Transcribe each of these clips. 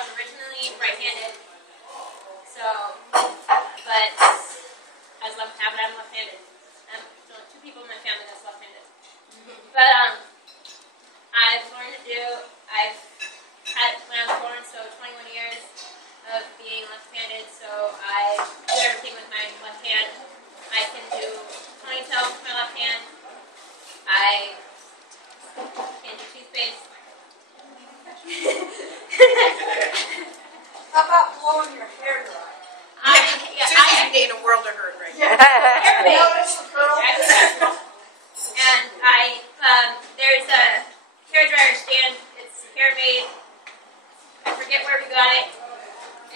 was originally right-handed. So, but I'm left-handed. So 2 people in my family that's left-handed. But I've learned to do. I've had when I was born, so 21 years of being left-handed. So I do everything with my left hand. I can do ponytails with my left hand. I can do toothpaste. How about blowing your hair dry? Susie's in a world of hurt right now. Notice the curl? And there's a hairdryer stand. It's hair made. I forget where we got it.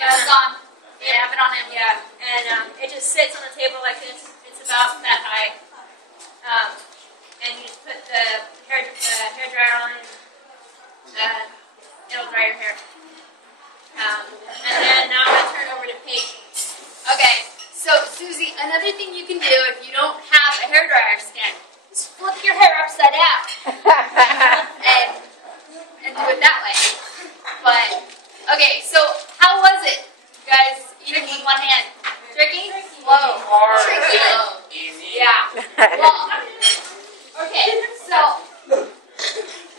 Amazon. They have it on Amazon. Yeah, and it just sits on the table like this. It's about that high. And you just put the hair dryer on, and it'll dry your hair. And then now I'm going to turn over to Paige. Okay, so Susie, another thing you can do if you don't have a hairdryer stand is flip your hair upside down and do it that way. But okay, so how was it, you guys? Eating with one hand, tricky, slow, tricky, Easy. yeah. Well, okay, so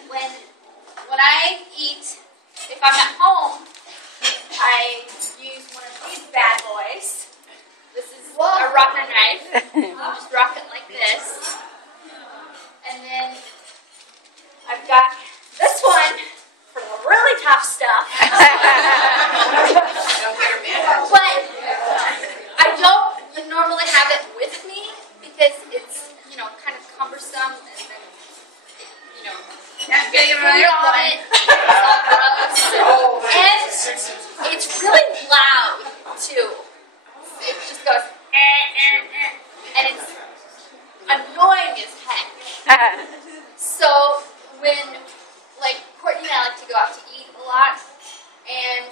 when I eat, if I'm at home, I use one of these bad boys. This is a rocker knife. You just rock it like this. And then I've got this one for the really tough stuff. But I don't normally have it with me because it's, kind of cumbersome and then, getting on it. It's all gross. And it's really loud, too. It just goes, and it's annoying as heck. So when, Courtney and I like to go out to eat a lot, and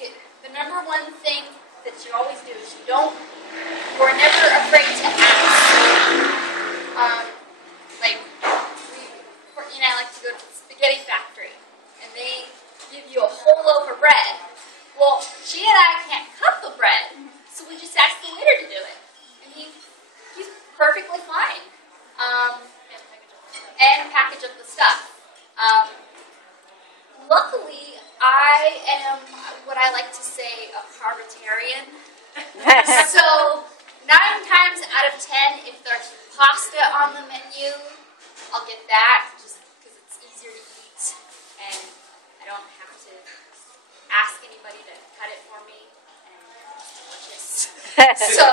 the number one thing that you always do is we're never afraid to ask. Courtney and I like to go to the spaghetti factory, and they give you a whole loaf of bread. Well, she and I can't cut the bread, so we just ask the waiter to do it. And he's perfectly fine. And package up the stuff. Luckily, I am what I like to say a carbitarian. So 9 times out of 10, if there's pasta on the menu, I'll get that just because it's easier to eat and I don't have to ask anybody to cut it for me, and it's delicious. So,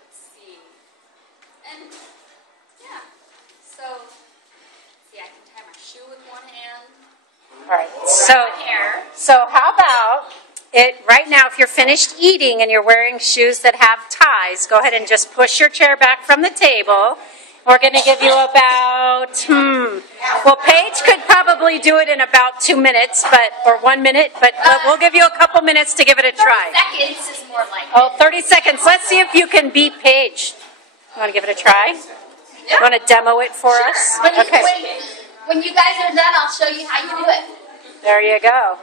let's see. And, yeah. So, I can tie my shoe with one hand. All right. So how about it right now, if you're finished eating and you're wearing shoes that have ties, go ahead and just push your chair back from the table. We're going to give you about, well, Paige could probably do it in about 2 minutes, or 1 minute, but we'll give you a couple minutes to give it a try. 30 seconds is more like it. Oh, 30 seconds. Let's see if you can beat Paige. You want to give it a try? You want to demo it for us? Okay. When you guys are done, I'll show you how you do it. There you go.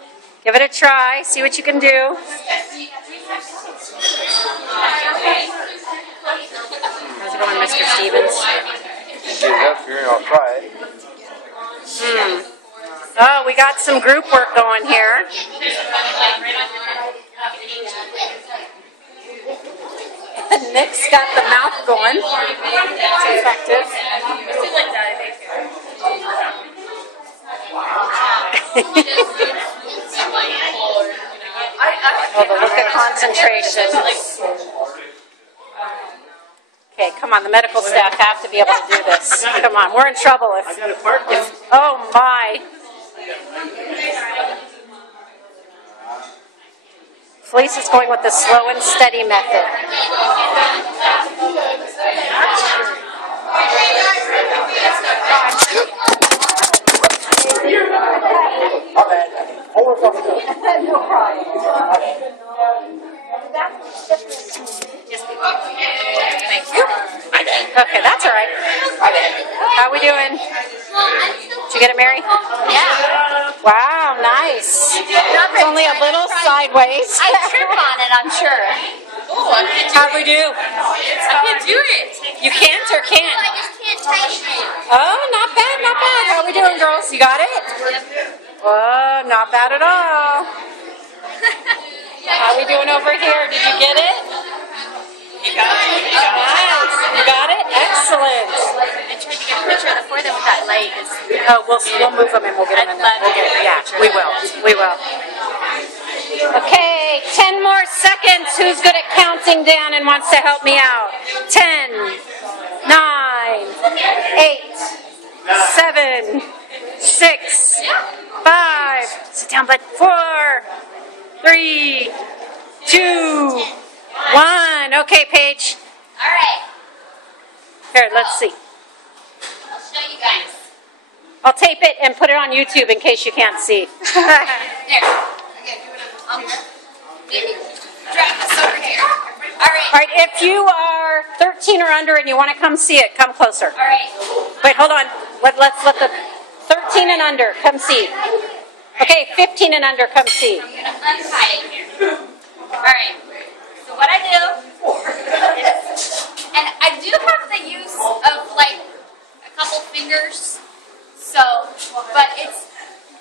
Give it a try. See what you can do. How's it going, Mr. Stevens? I'll try it. Oh, we got some group work going here. Nick's got the mouth going. It's effective. Oh, the look of concentration. Okay, come on. The medical staff have to be able to do this. Come on, we're in trouble if oh my. Felice is going with the slow and steady method. No problem. Thank you. Okay, that's all right. How are we doing? Did you get it, Mary? Yeah. Wow, nice. It's only a little sideways. I trip on it, I'm sure. Oh, I can't do How'd we do? I can't do it. You can't or can't? I just can't touch it. Oh, not bad, not bad. How we doing, girls? You got it? Whoa, not bad at all. How we doing over here? Did you get it? You got it. Nice. You got it? Excellent. I tried to get a picture of the four of them with that light. Oh, we'll move them and we'll get them in there. We'll get it. Yeah, we will. We will. Okay, 10 more seconds. Who's good at counting down and wants to help me out? 10, 9, 8, 7, 6, 5. Sit down, bud. 4, 3, 2, 1. Okay, Paige. All right, Here, let's see. I'll show you guys. I'll tape it and put it on YouTube in case you can't see. There. Maybe drag this over here. All right. All right, if you are 13 or under and you want to come see it, come closer. All right. Wait, hold on. Let's let the 13 and under come see. Okay, 15 and under come see. I'm going to untie it here. All right. So what I do is, and I do have the use of like a couple fingers, so, but it's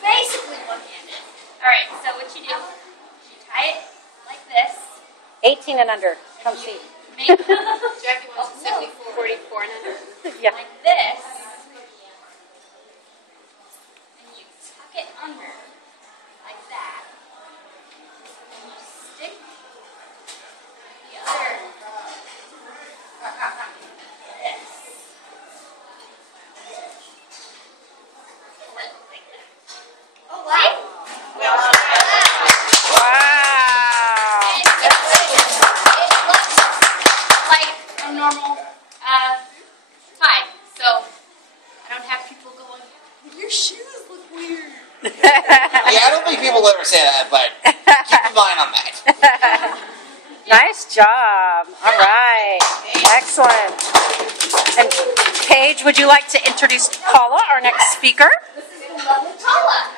basically one-handed. All right, so what you do, you tie it like this. 18 and under, come see. Make Jackie wants 74, 44 and under. Yeah. like this, and you tuck it under, like that, and you stick the other this. Pull it like that. Oh, wow. Wow. And it looks like a normal tie, so I don't have people going, your shoes look weird. Yeah, I don't think people ever say that, but keep in mind on that. Nice job. All right. Excellent. And Paige, would you like to introduce Paula, our next speaker? This is the lovely Paula.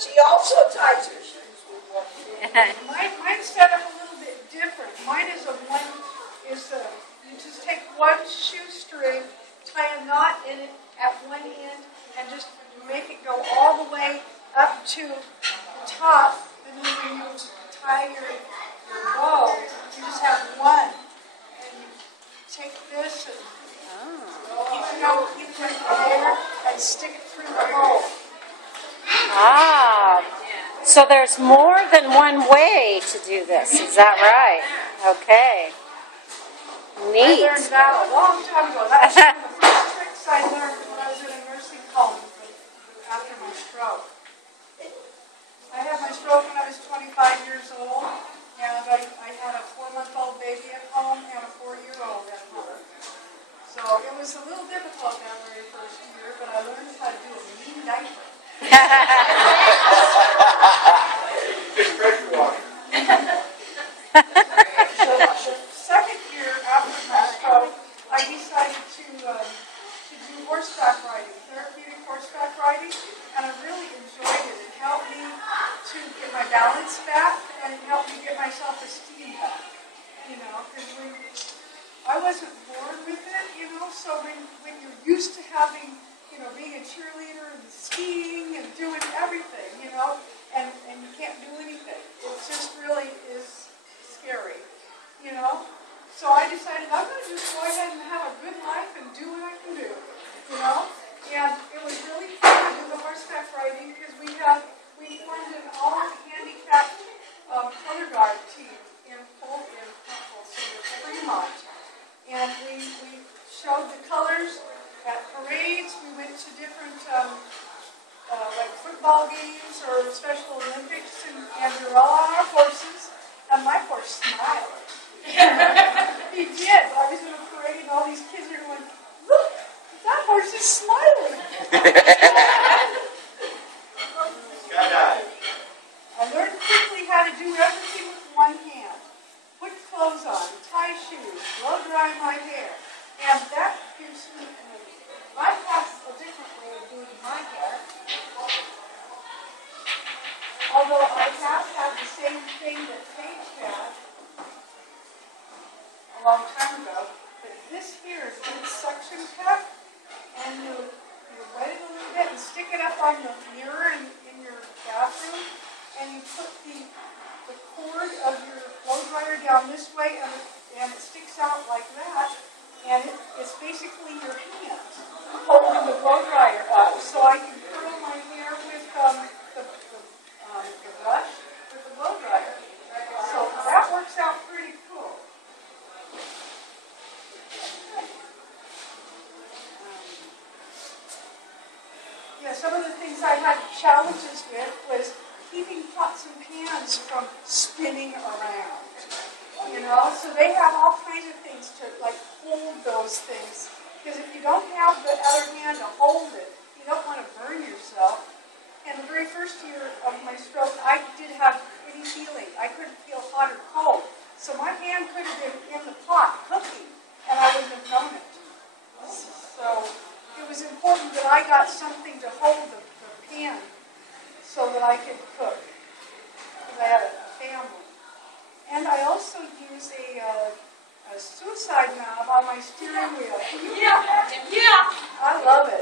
She also ties her shoes with one. Mine's set up a little bit different. Mine is you just take one shoestring, tie a knot in it at one end, and just make it go all the way up to the top. And then when you tie your bow, you just have one. And you take this and even with the hair and stick it through the hole. Ah, so there's more than one way to do this. Is that right? Okay. I Neat. learned that a long time ago. That was one of the first tricks I learned when I was in a nursing home after my stroke. I had my stroke when I was 25 years old, and I had a 4-month-old baby at home and a 4-year-old at home. So it was a little difficult that very first year, but I learned how to do a mean diaper. So the second year after my stroke, I decided to do horseback riding, therapeutic horseback riding, and I really enjoyed it. It helped me to get my balance back, and it helped me get my self-esteem back. You know, because I wasn't born with it, you know, so when you're used to having, you know, being a cheerleader and skiing and doing everything, you know, and you can't do anything. It just really is scary, you know. So I decided I'm going to just go ahead and have a good life and do what I can do, you know. And it was really fun to do the horseback riding because we formed an all-handicapped color guard team in Fremont. And we showed the colors at parades. We went to different like football games or Special Olympics, and we were all on our horses. And my horse smiled. He did. I was in a parade, and all these kids are going, "Look, that horse is smiling." I learned quickly how to do everything with one hand. Put clothes on, tie shoes, blow dry my hair. And that gives me, I have a different way of doing my hair. I have had the same thing that Paige had a long time ago, but this here is a good suction cup, and you wet it a little bit and stick it up on the mirror in your bathroom, and you put the cord of your blow dryer down this way, and it sticks out like that, and it's basically your hands holding the blow dryer up, so I can curl my hair with the brush with the blow dryer. So that works out pretty cool. Yeah, some of the things I had challenges with was keeping pots and pans from spinning around. You know, so they have all kinds of things to like hold those things. Because if you don't have the other hand to hold it, you don't want to burn yourself. And the very first year of my stroke, I didn't have any feeling. I couldn't feel hot or cold. So my hand could have been in the pot cooking, and I wouldn't have known it. So it was important that I got something to hold the pan so that I could cook. Because I had a family. And I also use a suicide knob on my steering wheel. Yeah. I love it.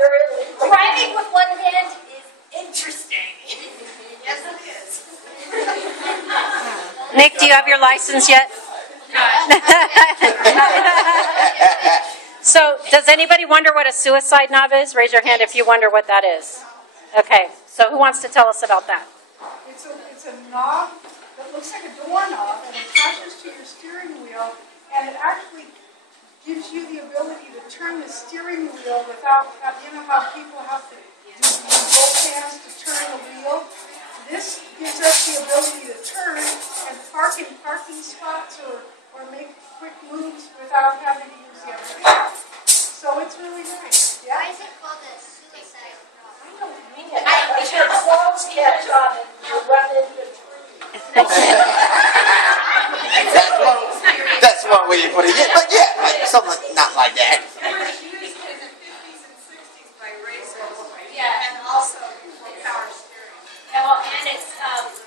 Driving with one hand is interesting. Yes, it is. Nick, do you have your license yet? So, does anybody wonder what a suicide knob is? Raise your hand if you wonder what that is. Okay, so who wants to tell us about that? It's a knob that looks like a doorknob and attaches to your steering wheel, and it actually gives you the ability to turn the steering wheel without, you know how people have to use both hands to turn the wheel? This gives us the ability to turn and park in parking spots or make quick moves without having to use the other hand. So it's really nice. Yeah? Why is it called a suicide knob? I don't know. Your clothes catch on and you run into trees. That's one way of putting it, but yeah, like, something not like that. They were used in the 50s and 60s by racers. Yeah. And also for power steering. Yeah, well, and it's because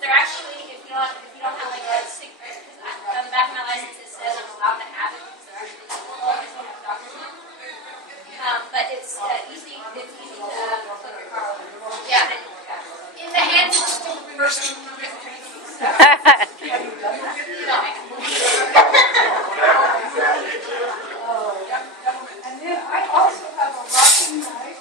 they're actually if you don't have like a sick on the back of my license it says I'm allowed to have it because they're actually legal. I just don't have a doctor's note. But it's easy to flip your car over. Yeah. In the hands of the person. And then I also have a rocking knife.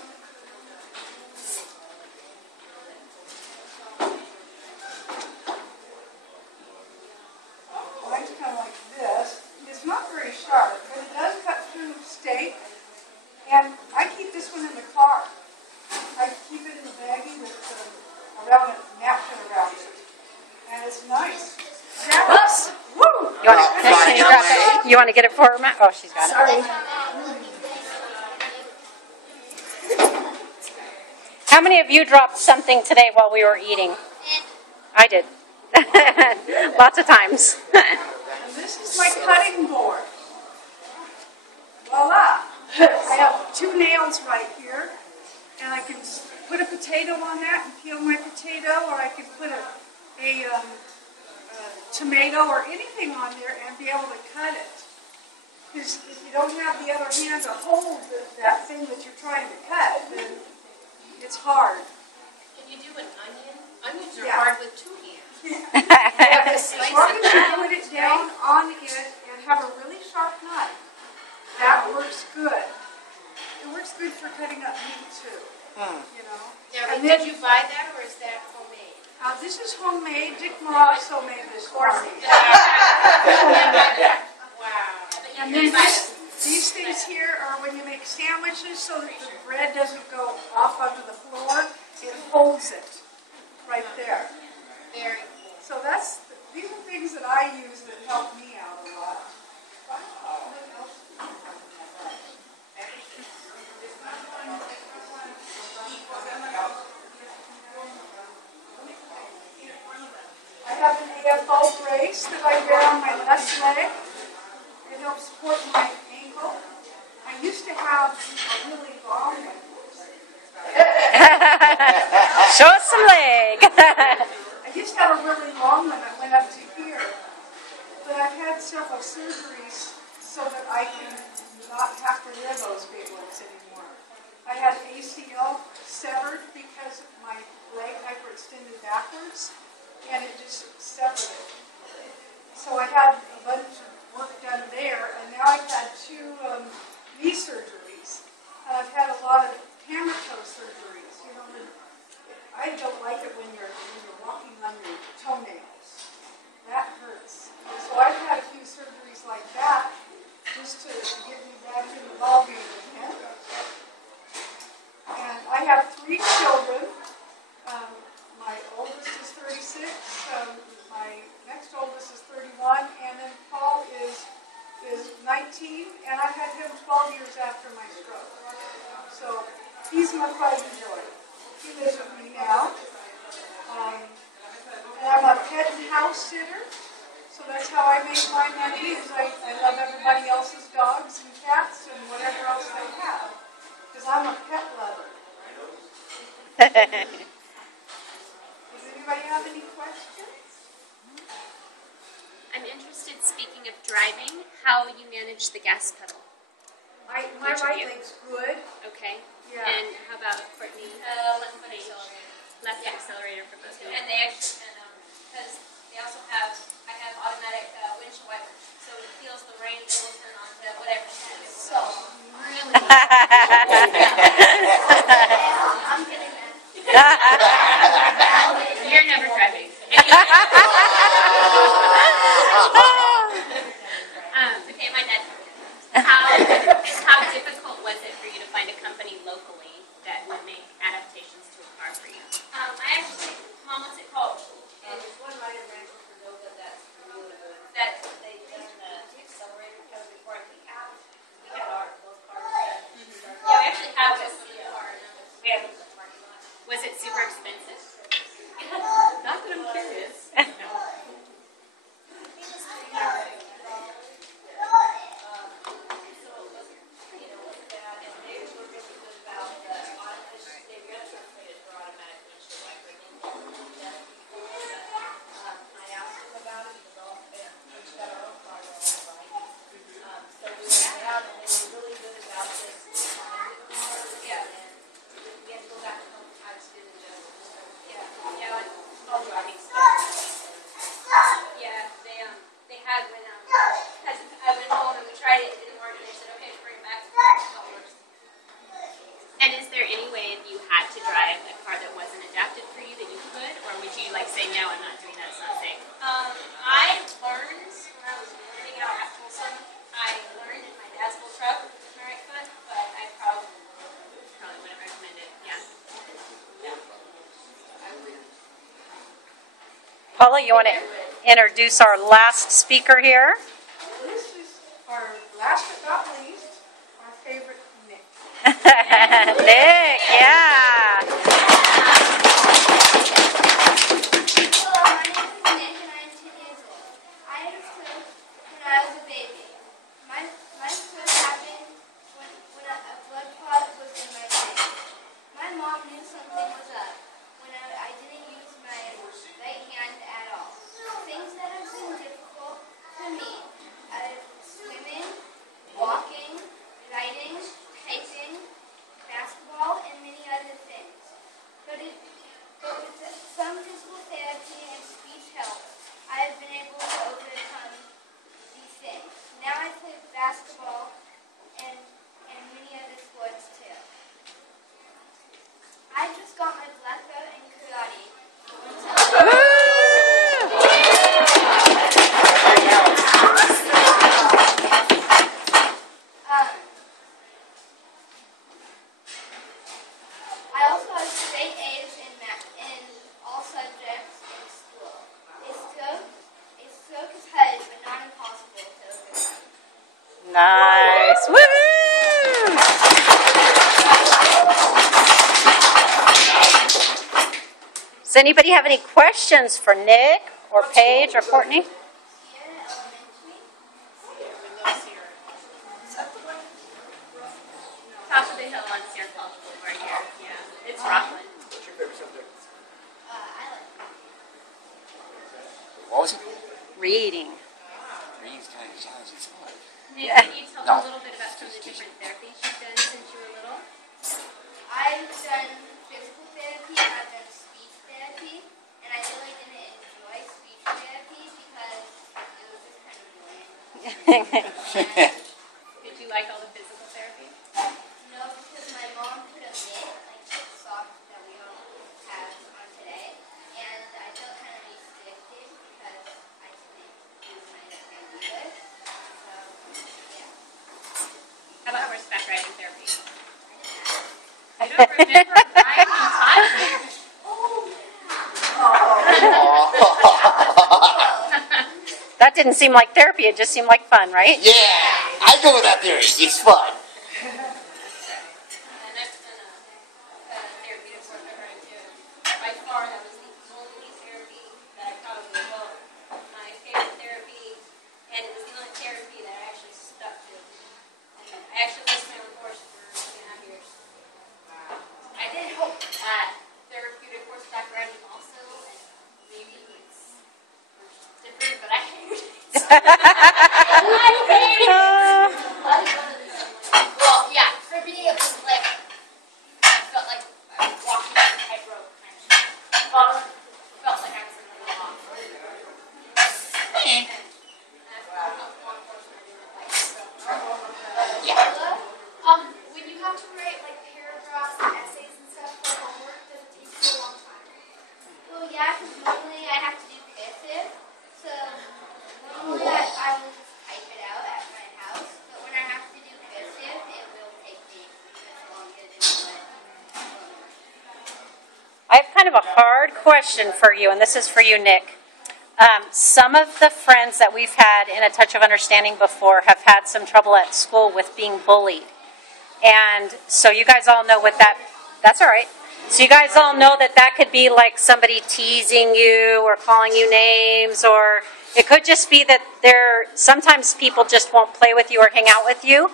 Mine's kind of like this. It's not very sharp, but it does cut through steak. And I keep this one in the car. I keep it in the baggie with around a napkin around it. And it's nice. Whoops. Woo! You want to get it for her, Matt? Oh, she's got it. Sorry. How many of you dropped something today while we were eating? I did. Lots of times. And this is my cutting board. Voila! I have 2 nails right here, and I can put a potato on that and peel my potato, or I can put a tomato or anything on there and be able to cut it. Because if you don't have the other hand to hold that thing that you're trying to cut, then it's hard. Can you do an onion? Onions are Yeah. hard with 2 hands. As long as you put it down on it and have a really sharp knife, that works good. It works good for cutting up meat too. You know. Now, And did then you buy that or is that homemade? this is homemade. Dick Morasso made this for me. Wow. And then these things here are when you make sandwiches, so that the bread doesn't go off onto the floor. It holds it right there. Very cool. So these are things that I use that help me out a lot. I have an AFO brace that I wear on my left leg. It helps support my ankle. I used to have a really long one. Show us some leg. I used to have a really long one that went up to here, but I've had several surgeries so that I can not have to wear those big ones anymore. I had ACL severed because my leg hyperextended backwards, and it just severed it. So I had a bunch of work done there, and now I've had 2 knee surgeries, and I've had a lot of hammer toe surgeries. You know, I don't like it when you're walking on your toenails. That hurts. So I've had a few surgeries like that just to get me back in the ballgame again. And I have 3 children. My oldest is 36. My next oldest is 31, and then Paul is 19, and I had him 12 years after my stroke. So he's my fighting joy. He lives with me now. And I'm a pet and house sitter, so that's how I make my money, is I love everybody else's dogs and cats and whatever else they have, because I'm a pet lover. Does anybody have any questions? I'm interested, speaking of driving, how you manage the gas pedal. My right leg's good. Okay. Yeah. And how about Courtney? Left foot accelerator. Left accelerator for both of you. And they actually, because they also have, I have automatic windshield wipers, so it feels the rain, it will turn on to whatever it is. So, really. I'm getting that. You're never driving. Okay, my dad. How difficult was it for you to find a company locally that would make adaptations to a car for you? I actually, Mom, what's it called? There's one right in Rancho Cordova that's really good. That they done the accelerator, because before I could have, we had both cars. Yeah, we actually have this in the car. We have it in the parking lot. Was it super expensive? Not that I'm curious. And is there any way if you had to drive a car that wasn't adapted for you that you could, or would you like say no, I'm not doing that, it's not safe? I learned when I was learning out at Folsom. I learned in my dad's little truck with my right foot, but I probably wouldn't recommend it. Yeah. Paula, you want to introduce our last speaker here? This is our last but not least, our favorite Nick. Nick, yeah. Hello, my name is Nick and I am 10 years old. I had a stroke when I was a baby. My stroke happened when a blood clot was in my brain. My mom knew something was up when I didn't use my right hand at all. Things that have been difficult to me are swimming, walking, writing, typing, basketball, and many other things. But with some physical therapy and speech help, I have been able to overcome these things. Now I play basketball and many other sports too. I just got my black belt in karate. I also have straight A's in all subjects in school. A stroke is hard, but not impossible to overcome. Nice. Woohoo! Does anybody have any questions for Nick or Paige or Courtney? Sierra Elementary. top of the hill. once here in College Boulevard here. Yeah, it's Rockland. What's your favorite subject? I like What was it? Reading. Reading's kind of challenging. It's hard. Nick, can you tell me No. a little bit about some of the different therapies you've done since you were little? I've done physical therapy, I've done speech therapy, and I really didn't enjoy speech therapy because it was just kind of boring. Did you like all the physical therapy? No, because my mom put a mitt, like the sock that we all have on today, and I felt kind of restricted because I couldn't do my therapy good. So, yeah. How about horseback riding therapy? I don't remember riding time. That didn't seem like therapy. It just seemed like fun, right? Yeah, I go with that theory. It's fun. And I've done a therapeutic work of riding too. By far, that was the only therapy that I probably loved. My favorite therapy, and it was the only therapy that I actually stuck to. And I actually raced my own horse for 2.5 years. I did hope that therapeutic horseback riding also, and maybe it's different, but I hated it. I hated it. Well, yeah, for me it was like, I felt like I was walking on a tightrope kind of. Felt like I was in the law. And I've gone with law enforcement in my life, so. When you have to write like paragraphs and essays and stuff for homework, does it take you a long time? Well, yeah, because normally I have to do cursive, so normally I will just type it out at my house, but when I have to do cursive, it will take me much longer than what I have kind of a hard question for you, and this is for you, Nick. Some of the friends that we've had in A Touch of Understanding before have had some trouble at school with being bullied. And so you guys all know what that's all right. So you guys all know that could be like somebody teasing you or calling you names, or it could just be that sometimes people just won't play with you or hang out with you.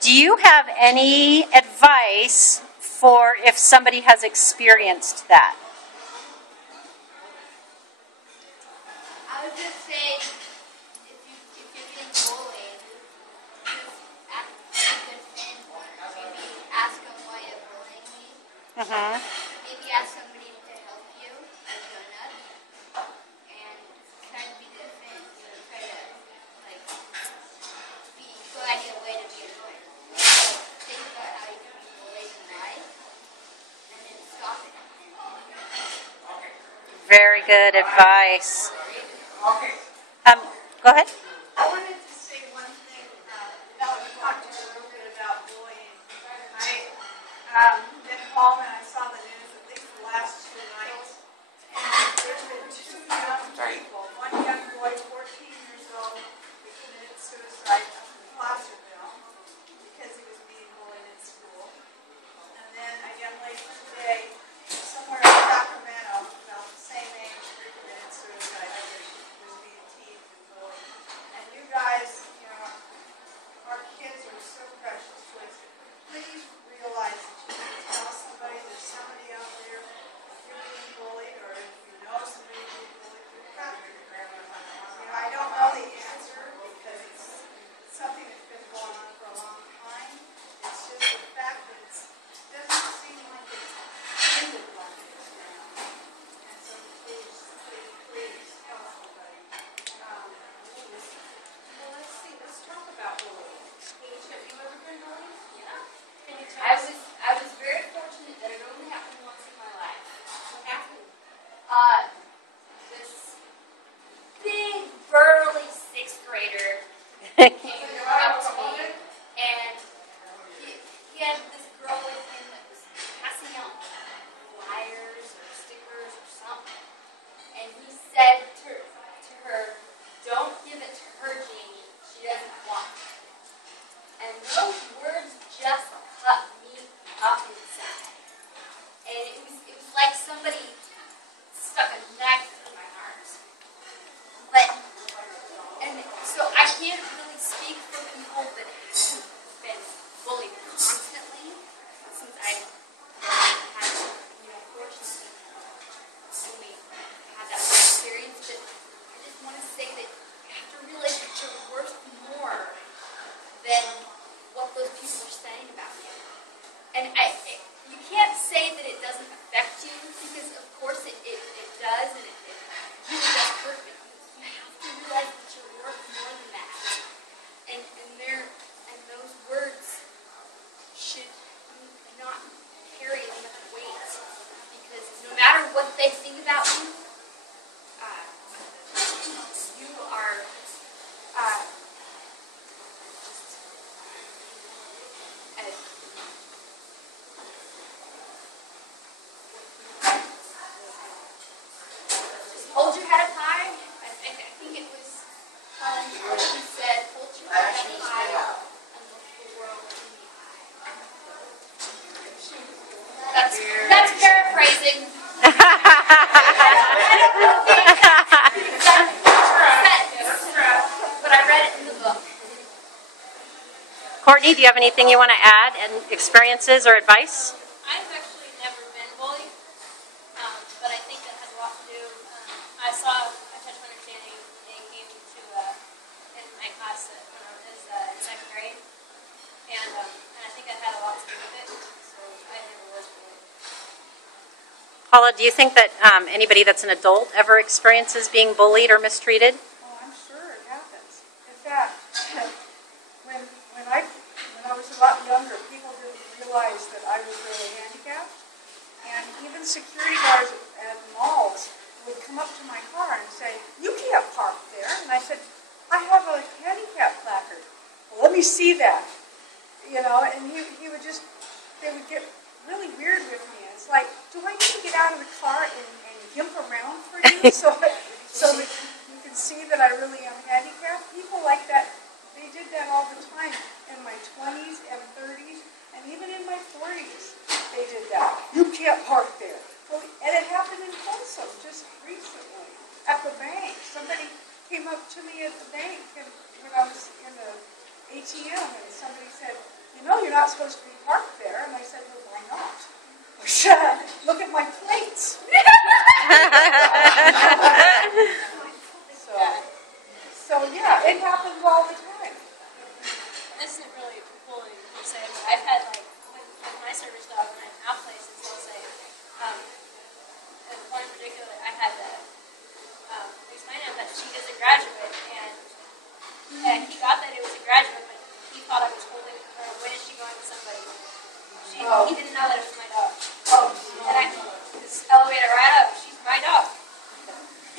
Do you have any advice for if somebody has experienced that? I would just say, if you're getting bullied, just act like a good friend. Maybe ask them why you're bullying me. Mm-hmm. Maybe ask somebody to help you, a grown-up, and try to be their friend. Try to, like, go out of your way to be a lawyer. Think about how you can be bullied in life, and then stop it. Very good advice. Okay. Go ahead. I wanted to say one thing, that we talked a little bit about bullying. I been home and I saw the news at least the last 2 nights, and there's been 2 young people. One young boy, 14 years old, who committed suicide up in Placerville because he was being bullied in school. And then a young lady today, somewhere in Sacramento, about the same age, who committed suicide because she was being teased and bullied. And you guys, our kids are so precious to us. Please realize that you need to tell somebody, there's somebody out there, if you're being bullied, or if you know somebody being bullied, you're kind of I don't know the answer because it's something that's been going on for a long time. It's just the fact that it doesn't seem like it's ended like this now. And so please tell somebody. Well, let's talk about bullying. Paige, have you ever been bullied? Can you tell I us? was very fortunate that it only happened once in my life. What happened? This big burly 6th grader came up to me, and he had this girl with him that was passing out flyers or stickers or something, and he said to her, "Don't give it to her, Jamie. She doesn't want it." And those words just cut me and you can't say that it doesn't affect you, because of course it does, and it really does hurt, but you have to realize that you're worth more than that. And those words should not carry as much weight, because no matter what they think about you, you are hold your head up high. I think it was who said, hold your head up high and look the world in the eye. That's paraphrasing. I don't know the exact but I read it in the book. Courtney, do you have anything you want to add, and experiences or advice? I've actually never been bullied, but I think that has a lot to do. I saw a touch of understanding. They came to in my class when I was in second grade, and I think that had a lot to do with it. So I never was bullied. Paula, do you think that anybody that's an adult ever experiences being bullied or mistreated? Oh, I'm sure it happens. In fact, when I was a lot younger, people didn't realize that I was really handicapped. And even security guards at malls would come up to my car and say, "You can't park there." And I said, "I have a handicap placard." "Well, let me see that." You know, and he would just, they would get really weird with me. It's like, do I need to get out of the car and gimp around for you so that you can see that I really am handicapped? People like that, they did that all the time in my 20s and 30s, and even in my 40s, they did that. "You can't park there." Well, and it happened in Folsom just recently at the bank. Somebody came up to me at the bank and when I was in the ATM, and somebody said, "You know, you're not supposed to be parked there." And I said, "Well, why not?" "Look at my plates." So yeah, it happens all the time. This isn't really bullying per se, but I've had with my service dog when I'm out places, they'll say, and one in particular, I had to explain to him that she is a graduate, and he thought that it was a graduate, but he thought I was holding her. When is she going with somebody? He didn't know that it was my dog. And this elevator right up, she's my dog.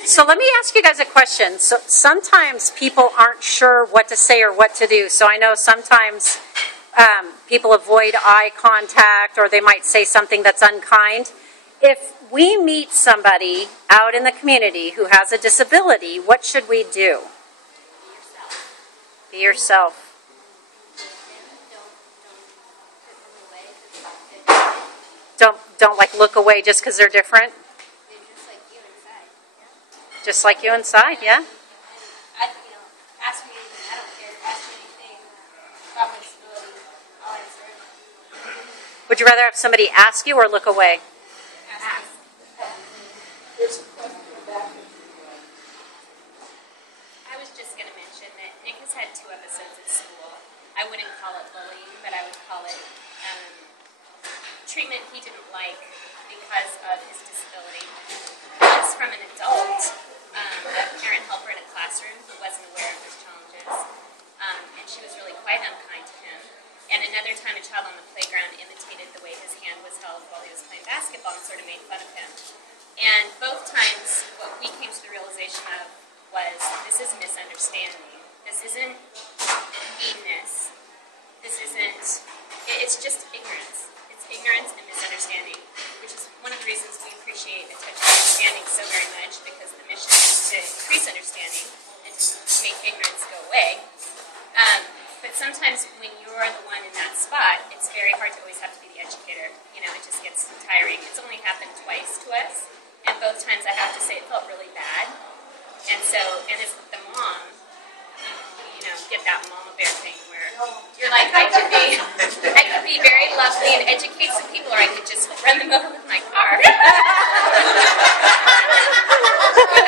So let me ask you guys a question. So sometimes people aren't sure what to say or what to do. So I know sometimes people avoid eye contact, or they might say something that's unkind. If we meet somebody out in the community who has a disability, what should we do? Be yourself. Don't like look away just because they're different. Just like you inside, yeah. Ask me anything. I don't care. Ask me anything about my disability. I'll answer it. Would you rather have somebody ask you or look away? Ask. I was just going to mention that Nick has had 2 episodes at school. I wouldn't call it bullying, but I would call it treatment he didn't like because of his disability. Once from an adult, a parent helper in a classroom who wasn't aware of his challenges, and she was really quite unkind to him. And another time, a child on the playground imitated the way his hand was held while he was playing basketball and sort of made fun of him. And both times, what we came to the realization of was, this is misunderstanding. This isn't meanness. This isn't, it's just ignorance. It's ignorance and misunderstanding, which is one of the reasons we appreciate A Touch of Understanding so very much, because the mission is to increase understanding and to make ignorance go away. But sometimes when you're the one in that spot, it's very hard to always have to be the educator. You know, it just gets tiring. It's only happened twice to us, and both times I have to say it felt really bad. And so, and as the mom, you know, get that mama bear thing where you're like, I could be very lovely and educate some people, or I could just run them over with my car. You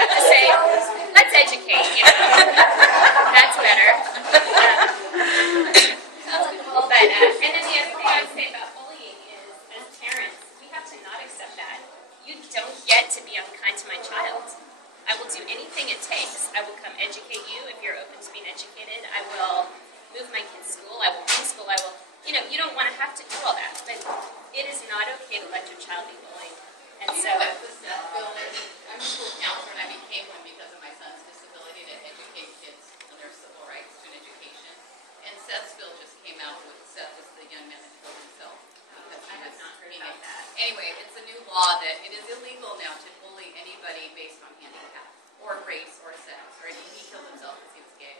have to say, let's educate, you know. That's better. But, and then the other thing I would say about bullying you don't get to be unkind to my child. I will do anything it takes. I will come educate you if you're open to being educated. I will move my kids' school. I will homeschool. I will, you know, you don't want to have to do all that, but it is not okay to let your child be bullied. And so, the Seth bill is, I'm a school counselor and I became one because of my son's disability to educate kids on their civil rights to an education. And Seth's bill just came out with Seth as the young man that killed himself. I have not heard about that. Anyway, it's a new law that it is illegal now to bully anybody based on handicap or race or sex. Or he killed himself because he was gay.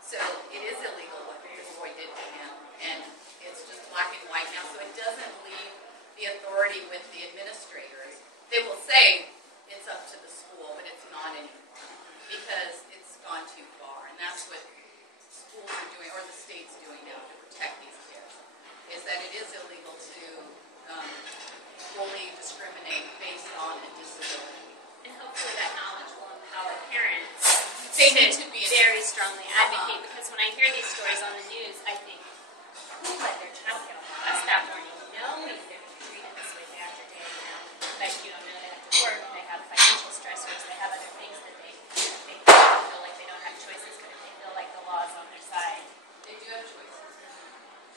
So it is illegal what this boy did to him, and it's just black and white now. So it doesn't leave the authority with the administrators. They will say it's up to the school, but it's not anymore because it's gone too far, and that's what schools are doing, or the state's doing now to protect these kids. Is that it is illegal to bully, discriminate based on a disability. And hopefully that knowledge will empower parents They need to be very strongly advocate, because when I hear these stories on the news, I think, who let their child get on the bus that morning knowing they're being treated this way day after day? You know, but you don't know, they have to work, they have financial stressors, they have other things that they feel like they don't have choices, but if they feel like the law is on their side. They do have choices.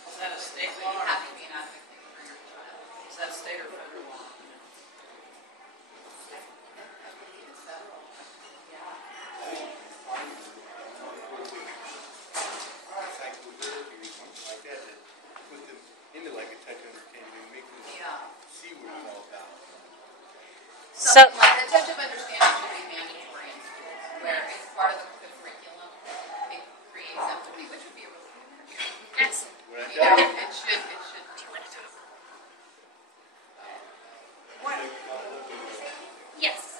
Is that a state But law? you have to be an advocate for your child. Is that state or federal law? I believe it's federal. Yeah. Like that, that put them into like a touch understanding and make them Yeah. see what it's all about. So, Something like a touch of understanding should be mandatory in schools, where it's part of the curriculum. It creates empathy, which would be a really good idea. Excellent. When I You know, tell you, it should. Do you want to talk? Yes.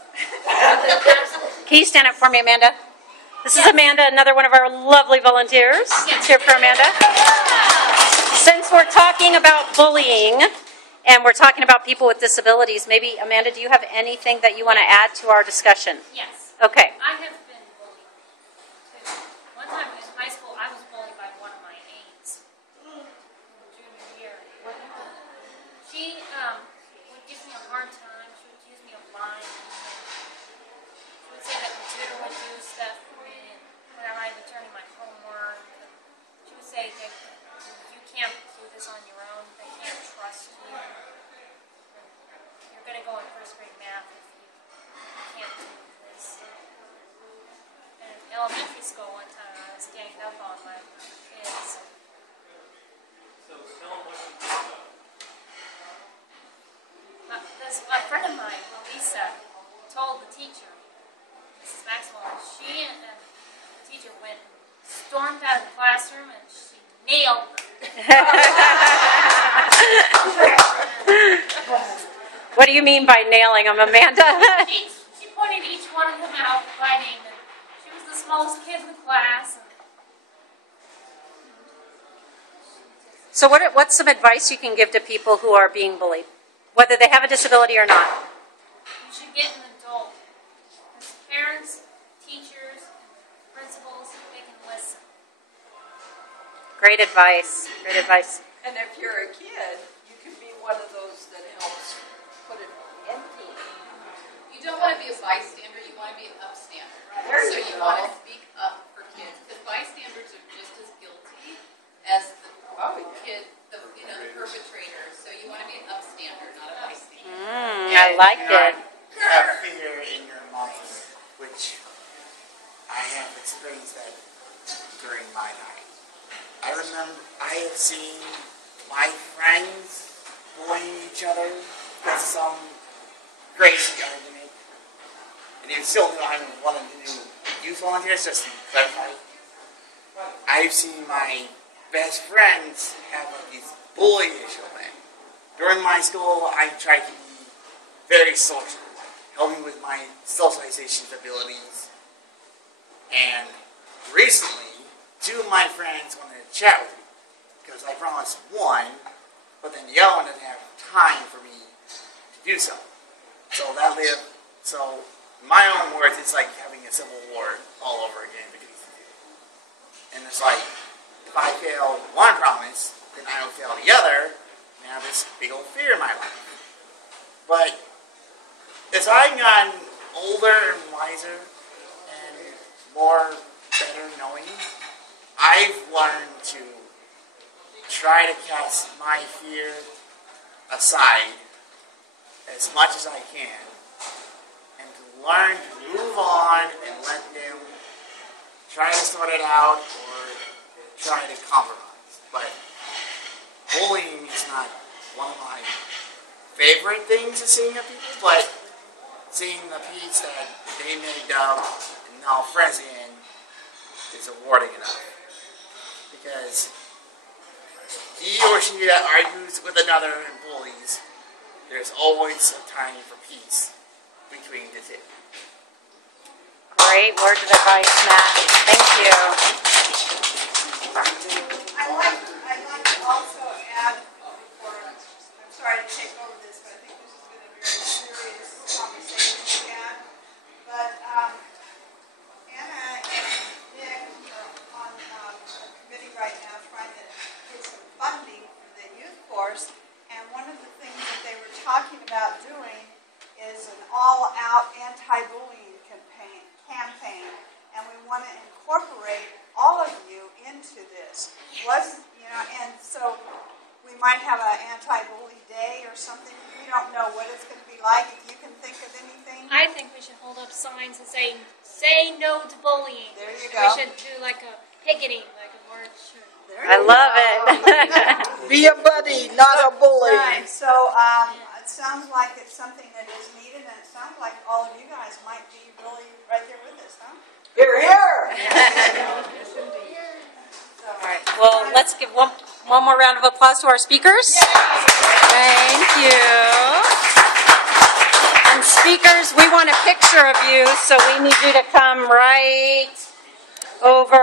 can you stand up for me, Amanda? This is Amanda, another one of our lovely volunteers. Let's hear for Amanda. Since we're talking about bullying and we're talking about people with disabilities, maybe, Amanda, do you have anything that you want to add to our discussion? Yes. Okay. I have been bullied too. One time in high school, I was bullied by one of my aides in junior year. She would give me a hard time. She would accuse me of lying. She would say that the tutor would do stuff for me whenever I would turn in my homework. She would say that you can't do this on your own. They can't trust you. You're going to go in first grade math if you can't do this. And in elementary school one time I was ganged up on by kids. A friend of mine, Lisa, told the teacher, Mrs. Maxwell, she and the teacher went and stormed out of the classroom and she nailed them. What do you mean by nailing them, Amanda? She pointed each one of them out by name. And she was the smallest kid in the class. So what's some advice you can give to people who are being bullied, whether they have a disability or not? You should get an adult. As parents, teachers, principals, they can listen. Great advice. Great advice. And if you're a kid, you can be one of those that helps put an end to it. You don't want to be a bystander, you want to be an upstander. There So you want to speak up for kids, because bystanders are just as guilty as the kid, the perpetrator. So you want to be an upstander, not a bystander. I like it. Have fear in your mind, which I have experienced that during my life. I remember I have seen my friends bullying each other with some crazy argument. And even still, I'm one of the new youth volunteers, just to clarify. I've seen my best friends have these bully issue. During my school, I tried to be very social, helping with my socialization abilities. And recently, two of my friends wanted to chat with me, because I promised one, but then the other one didn't have time for me to do so. So in my own words, it's like having a civil war all over again. And it's like, if I fail one promise, then I don't fail the other, and I have this big old fear in my life. But as I've gotten older and wiser and more better knowing, I've learned to try to cast my fear aside as much as I can and to learn to move on and let them try to sort it out or try to compromise. But bullying is not one of my favorite things to see in people, but seeing the piece that they made up and now friends in is rewarding enough. Because he or she that argues with another and bullies, there's always a time for peace between the two. Great words of advice, Matt. Thank you. I'd like to also add, I'm sorry to take over this, but I think this has been a very serious conversation we had. But Anna and Nick are on a committee right now trying to get some funding for the youth course. And one of the things that they were talking about doing is an all-out anti-bullying campaign. And we want to incorporate all of you into this. And so we might have an anti-bully day or something. We don't know what it's going to be like. If you can think of anything. I think we should hold up signs and say no to bullying. There you go. We should do like a picketing, like a word should. I love it. Be a buddy, not a bully. Right. So it sounds like it's something that is needed, and it sounds like all of you guys might be really right there with us, huh? Here, here. Yes, indeed. So, All right. Well, let's give one more round of applause to our speakers. Thank you. And speakers, we want a picture of you, so we need you to come right over.